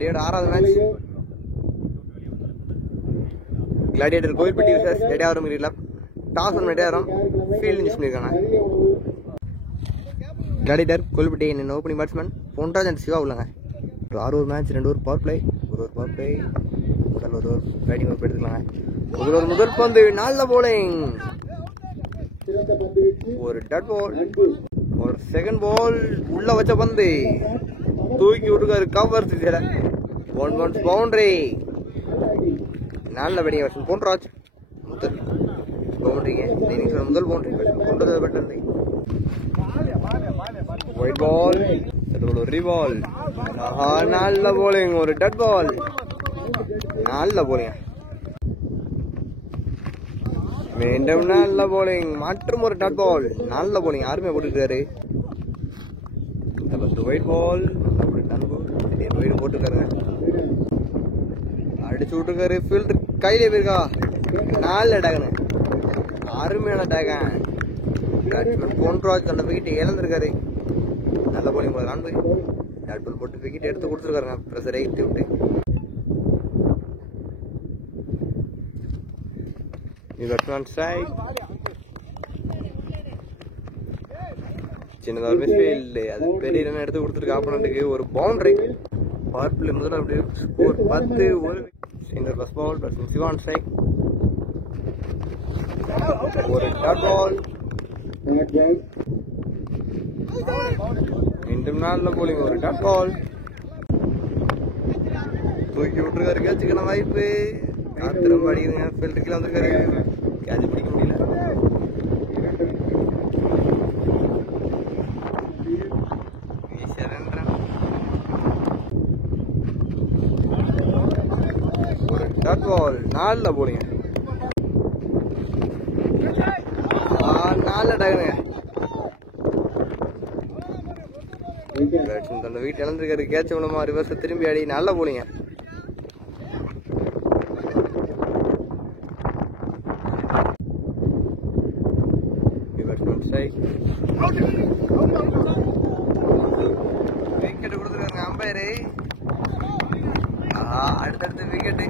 டேயோட 6வது match. Gladiator Kovilpatti versus ரெடியாவரம் கிரீட்ல டாஸ் ஒன் ரெடியாவரம் ஃபீல்ட் இன்ஜெக்ஷன் பண்ணியிருக்காங்க. கிளாடியேட்டர் கோயில்பட்டி என்ன opening batsman Ponraj and Siva உள்ளாங்க. ஒரு 6 மேட்ச் 2 ஓவர் பவர் பிளே, ஒரு பவர் பிளே, முதல் ஒரு பேட்டிங் ஒர்க் எடுத்துக்கலாங்க. முதல் பந்து நல்ல போலிங், ஒரு டட் பால், ஒரு செகண்ட் பால் உள்ள வச்ச பந்து தூக்கி விட்டுருக்காரு கவர் திசையில. 1 பவுண்டரி, நல்ல பேட்டிங் வருஷம் பொன்ராஜ் முதல் பவுண்டரிங்க. முதல் பவுண்டரி கொண்டது பெட்டர். ஒயிட் பால், ஒரு ரீபால், நல்ல போலிங், ஒரு டட் பால், நல்ல போலிங், மீண்டும் நல்ல போலிங் மற்றும் ஒரு டட் பால், நல்ல போலிங் யாருமே போட்டுருக்காரு. ஒயிட் பால் போட்டுருக்காருங்க, அடிச்சு விட்டுருக்காரு. ஃபீல்டர் கையில போயிருக்கா, நல்ல டேகன், அருமையான டேகன். பேட்ஸ்மேன் பொன்ராஜ் அந்த விக்கெட் இழந்திருக்காரு. நல்ல போலிங் போல நான் போய் டட் பால் போட்டு விக்கெட் எடுத்து கொடுத்துருக்காருங்க. ப்ரெஷரை ஏற்றி விட்டு சின்னதாக மிஸ்ஃபீல்டு, அது பெரிய ரன் எடுத்து கொடுத்துருக்கு ஆப்போனண்ட்டுக்கு. ஒரு பவுண்டரி, பவர் பிளே முதல்ல அப்படி ஸ்கோர் 10. ஒரு single first ball, batsman Siva on strike, ஒரு டாட் பால், மீண்டும் நல்ல போலிங், ஒரு டாட் பால், தூக்கி விட்டுருக்காரு. கேட்சுக்கான வாய்ப்பு காத்திரம் அடிக்குதுங்க. ஃபீல்டர் கீழே வந்திருக்காரு, கேட்ச் பிடிக்க முடியல. ஒரு டாட் பால், நல்ல போலிங்க, நல்ல டகனுங்க. பேட்ஸ்மேன் தன்னோட வீட்டு இழந்திருக்காரு. கேட்ச் மூலமா ரிவர்ஸ் திரும்பி ஆடி நல்ல போலிங்க. விக்கெட் கொடுத்துருக்காங்க அம்பையரு. அடுத்தடுத்த விக்கெட்டு,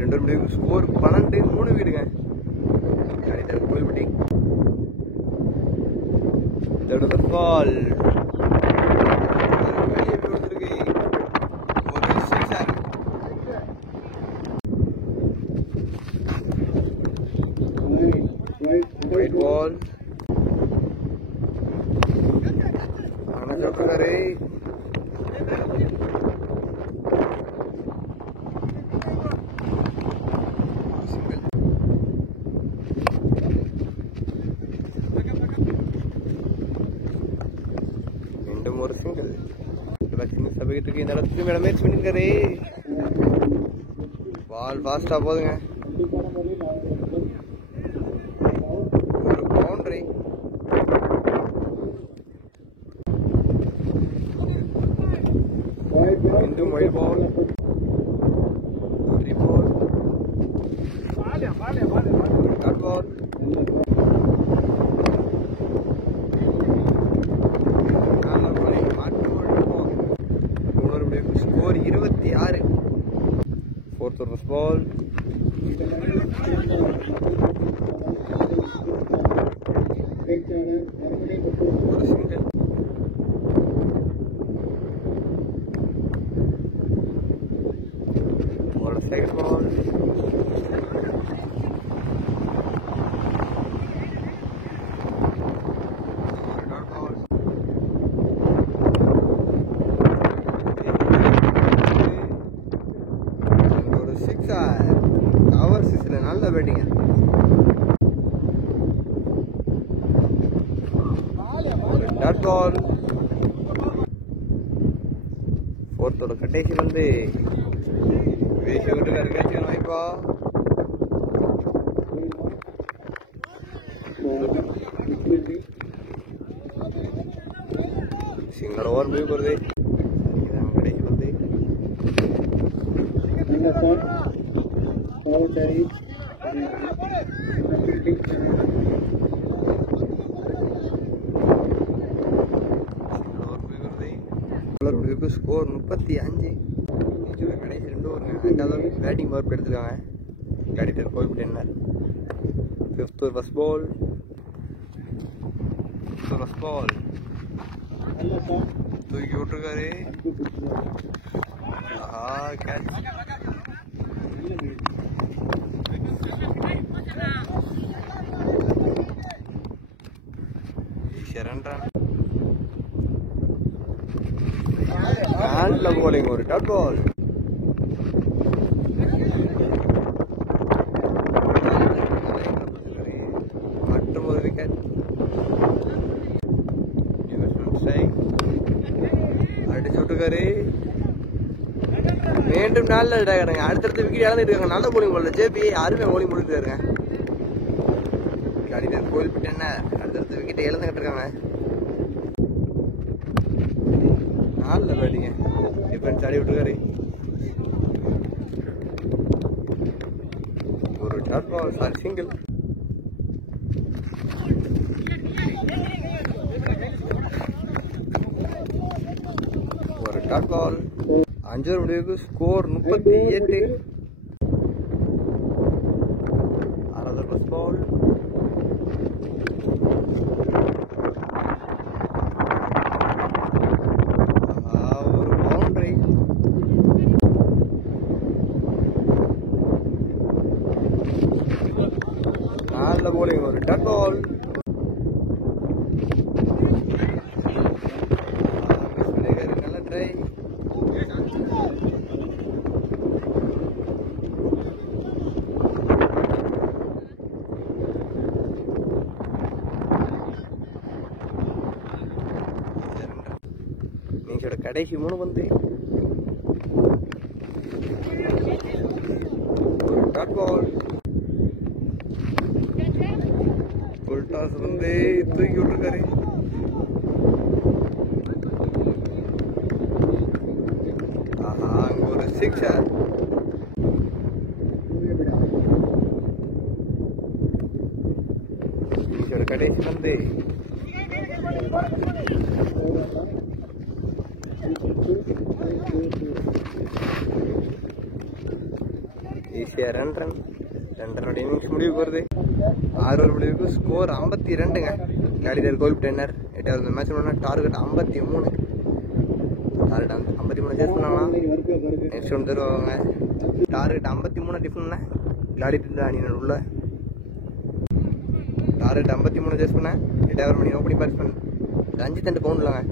2 ஸ்கோர் 12. 3 விக்கெட்டுங்க. கோயில்பட்டி பால் வெளியே கொடுத்துருக்கு. ஒரு சிக்ஸர், ஒயிட் பால், சொல்றாரு. மீண்டும் ஒரு சிங்கிள். சபைக்கு இந்த இடத்துக்கு மேல மேட்ச் பண்ணிருக்காரு. பால் ஃபாஸ்டா போதுங்க, ஒரு பவுண்டரி, மீண்டும் wide ball, reball, dot ball, score 26. 4th over ball, ஒரு சிங்கிள், ஒரு செகண்ட் பால், கவர் சிக்ஸ்ல நல்ல பேட்டிங்க. ஒரு டாட் பால், 4th ஓட கடைசி வந்து வீசி விட்டுக்காரு. கேட்சியான வாய்ப்பா, சிங்கிள் ஓவர் முடிவு போகுது. கடைசி வந்து ஸ்கோர் 35. கடைசி 2 ஓவருங்க. 2வது பேட்டிங் பவர் பிளே எடுத்துருக்காங்க. கேடிட்டர் கோல் என்ன 5th ஓவர் ஃபர்ஸ்ட் பால். தூக்கி விட்டுருக்காரு. கேட்ச். நல்ல போலிங், ஒரு டாட் பால். மற்றும் ஒரு விக்கெட். அடிச்சு விட்டுருக்காரு. மீண்டும் நல்ல இடாங்க. அடுத்தடுத்து விக்கெட் இழந்துட்டு இருக்காங்க. நல்ல போலிங் போடல ஜேபி, அருமையா போலிங் போட்டுட்டு இருக்காங்க. கேடிட்டர் கோல் பிட் என்ன அடுத்தடுத்து விக்கெட்டை இழந்துகிட்டு இருக்காங்க. நல்ல பேட்டிங்க. டிஃபென்ஸ் ஆடி விட்டுருக்காரு. ஒரு டாட் பால், சாரி சிங்கிள். ஒரு டாட் பால். 5 ஓவர் முடிவுக்கு ஸ்கோர் 38. 6வது ஃபர்ஸ்ட் பால். ஒரு பவுண்டரி. நல்ல போலிங், ஒரு டாட் பால். நல்ல ட்ரை. நீங்களோட கடைசி 3 பந்து. ஒரு டாட் பால். ஃபுல் டாஸ் வந்து தூக்கி விட்டுருக்காரு. அங்க ஒரு சிக்ஸர். நீங்களோட கடைசி பந்து. ஈஸியா 2 ரன். 2 ரன் இன்னிங்ஸ் முடிவுக்கு வருது. 6 ஓவர் முடிவுக்கு ஸ்கோர் 52ங்க. கேடிட்டர் கோல் டென்னர். 8வது மேட்ச் டார்கெட் 53. டார்கெட் 53 சேஸ் பண்ணாங்களா? நெக்ஸ்ட் ஒன்று தருவாங்க. டார்கெட் 53 டிஃபன்னா கேடிட்டர் அணியினர் உள்ள டார்கெட் 53 சேஸ் பண்ண 8வது மணி ஓப்பனிங் பேட்ஸ்மேன் 5 பவுண்ட்லாங்க.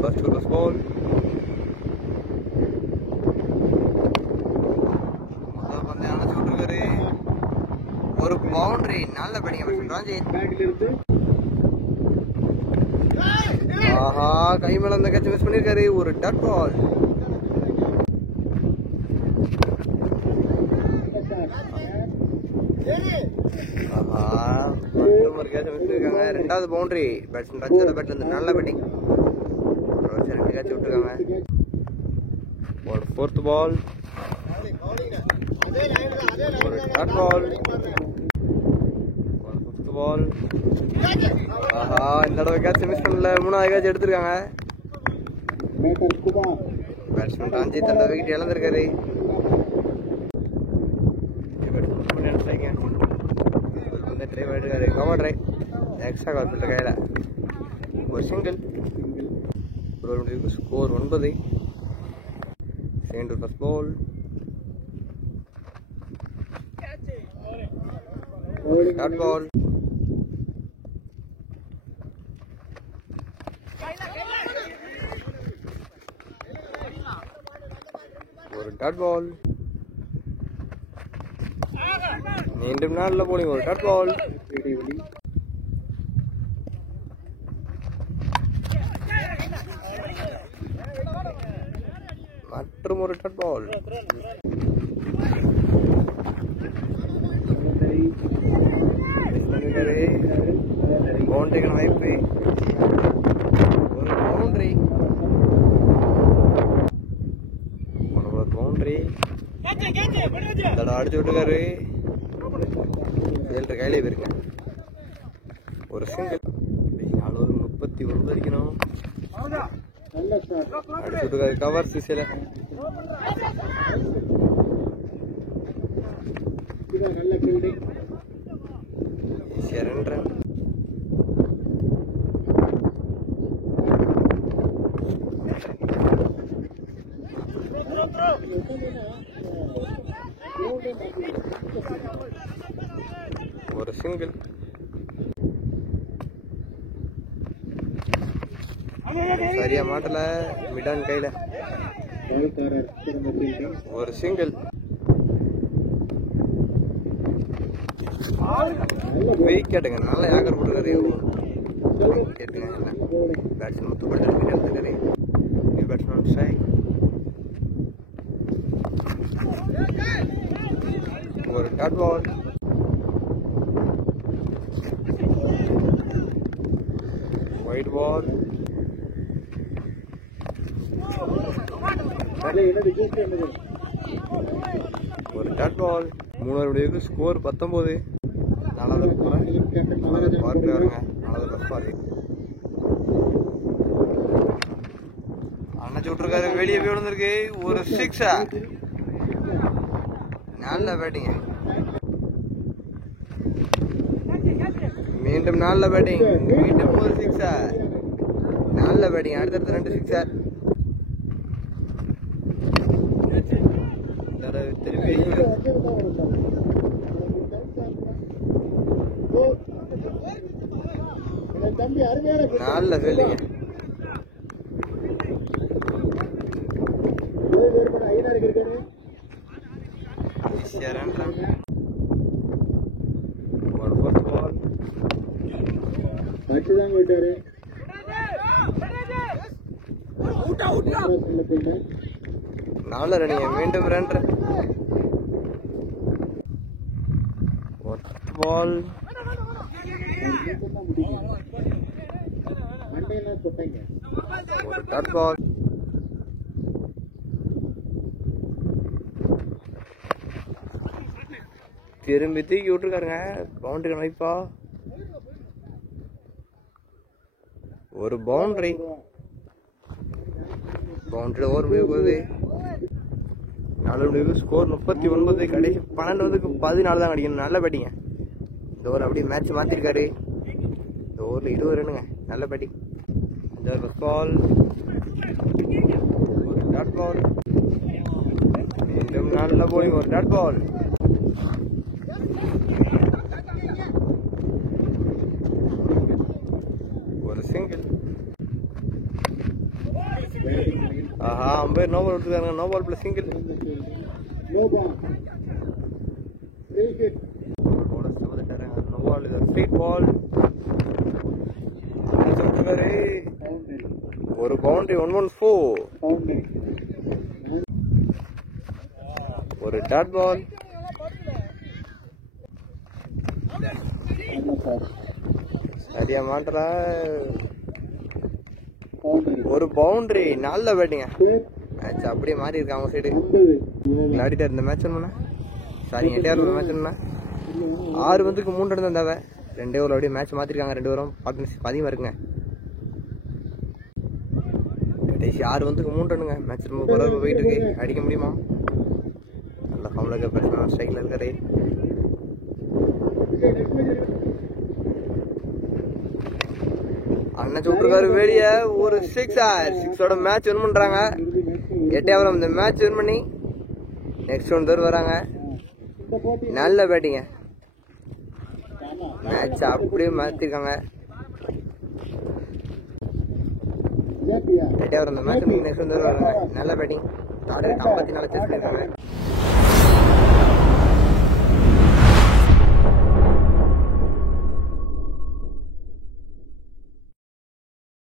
First first ball. ஒரு பவுண்டரி. நல்ல பேட்டிங் ரஞ்சித். ஆஹா, கை மேல அந்த கேட்ச் மிஸ் பண்ணிருக்காரு. ஒரு டாட் பால். ஆஹா, மற்றும் ஒரு கேட்ச் மிஸ் பண்ணிருக்காங்க. 2வது பவுண்டரி. பேட்ஸ்மேன் ரஞ்சித் பேட்ல இருந்து நல்ல பேட்டிங். 2 கேட்ச் விட்டுருக்காங்க. ஒரு 4th பால். ஒரு டாட் பால். பால். ஆஹா, இந்த தடவை கேட்ச் மிஸ் பண்ணல. 3வது கேட்ச் எடுத்திருக்காங்க. பேட்ஸ்மேன் ரஞ்சித் அந்த விக்கெட் இழந்திருக்காரு. கவர் ட்ரை எக்ஸ்ட்ரா கால் பண்ணுற கையில் ஒரு single. Score 9. Second first ball. Dot ball. ஒரு டாட் பால். மீண்டும் நல்ல போலிங். ஒரு டாட் பால். மற்றும் ஒரு டாட் பால். பவுண்டரிக்கான வாய்ப்பு. ஒரு பவுண்டரி. ஒரு பவுண்டரி. அடிச்சு விட்டுருக்காரு. கையிலே போயிருங்க. ஒரு சிங்கிள். 4 ஓவர் 39 அடிக்கணும். அடிச்சுட்டு கவர் சிசில ஒரு சிங்கிள். சரியா மாட்டல, மிடான் கையில ஒரு சிங்கிள். வெயிக்காட்டுங்க, நல்லா ஏக்கர் போட்டுக்காரு. பேட்ஸ்மேன் முத்துப்பட்டு பேட்ஸ்மேன் ஸ்ட்ரைக். ஒரு டாட் பால். Wide ball. ஒரு டாட் பால். 3 ஸ்கோர் 19. நாலாவது பார்க்க வருங்க. நாலாவது பஸ் அணைச்சு விட்டுருக்காரு, வெளியே போய் விழுந்திருக்கு. ஒரு 6. நல்ல பேட்டிங். மீண்டும் நல்ல பேட்டிங். மீண்டும் ஒரு 6. நல்ல பேட்டிங். அடுத்தடுத்து 2 6. திருப்பி நல்ல ஃபீல்டிங். நல்ல ரன்னிங். மீண்டும் 2 பால். ஒரு டாட் பால். திரும்பி தூக்கி விட்டுருக்காருங்க. பவுண்டரி வைப்பா. ஒரு பவுண்டரி. பவுண்டரி ஓவர் முடிவு போகுது. 4 ஸ்கோர் 39. கடைசி 12 14 தான் அடிக்கணும். நல்ல பேட்டிங்க. இந்த ஓவர் அப்படியே மேட்ச் மாத்திருக்காரு. இந்த ஓவரில் 20 ரன்னுங்க. நல்ல பேட்டிங். 5 பால். ஒரு டாட் பால். மீண்டும் நல்ல போலிங். ஒரு டாட் பால். ஒரு சிங்கிள். ஆஹா, அம்பையர் நோ பால் விட்டுருக்காங்க. No ball plus single. No ball. Straight ball. ஒரு பவுண்டரி. 114. ஒரு டாட் பால். சரியா மாட்டல. ஒரு பவுண்டரி. நல்ல பேட்டிங்க. மேட்ச் அப்படியே மாறி இருக்கு அவங்க சைடு. விளையாடிட்டார் இந்த மேட்ச். Sorry, 8 match. 6 பந்துக்கு 3 ரன் தான் தேவை. 2 ஓவர் அப்படியே மேட்ச் மாத்திருக்காங்க. 2 பேரும் பார்ட்னர்ஷிப் அதிகமாக இருக்குங்க. கடைசி 6 பந்துக்கு 3 ரன்னுங்க. மேட்ச் ரொம்ப குறைவாக போயிட்டு இருக்கு. அடிக்க முடியுமா? நல்ல ஃபார்ம்ல பேட்ஸ்மேன் ஸ்ட்ரைக்ல இருக்காரு. அண்ணன் விட்டுருக்காரு வெளியே. ஒரு 6. மேட்ச் வின் பண்றாங்க. 8 ஓவர் இந்த மேட்ச் வின் பண்ணி நெக்ஸ்ட் ரவுண்ட் தூரம் வராங்க. நல்ல பேட்டிங்க. மேட்ச் அப்படியே மாத்திருக்காங்க. 8 ஓவர் இந்த மேட்ச் நெக்ஸ்ட் ரவுண்ட் தூரம் வராங்க. நல்ல பேட்டிங். 54 செஸ் பண்ணிருக்காங்க.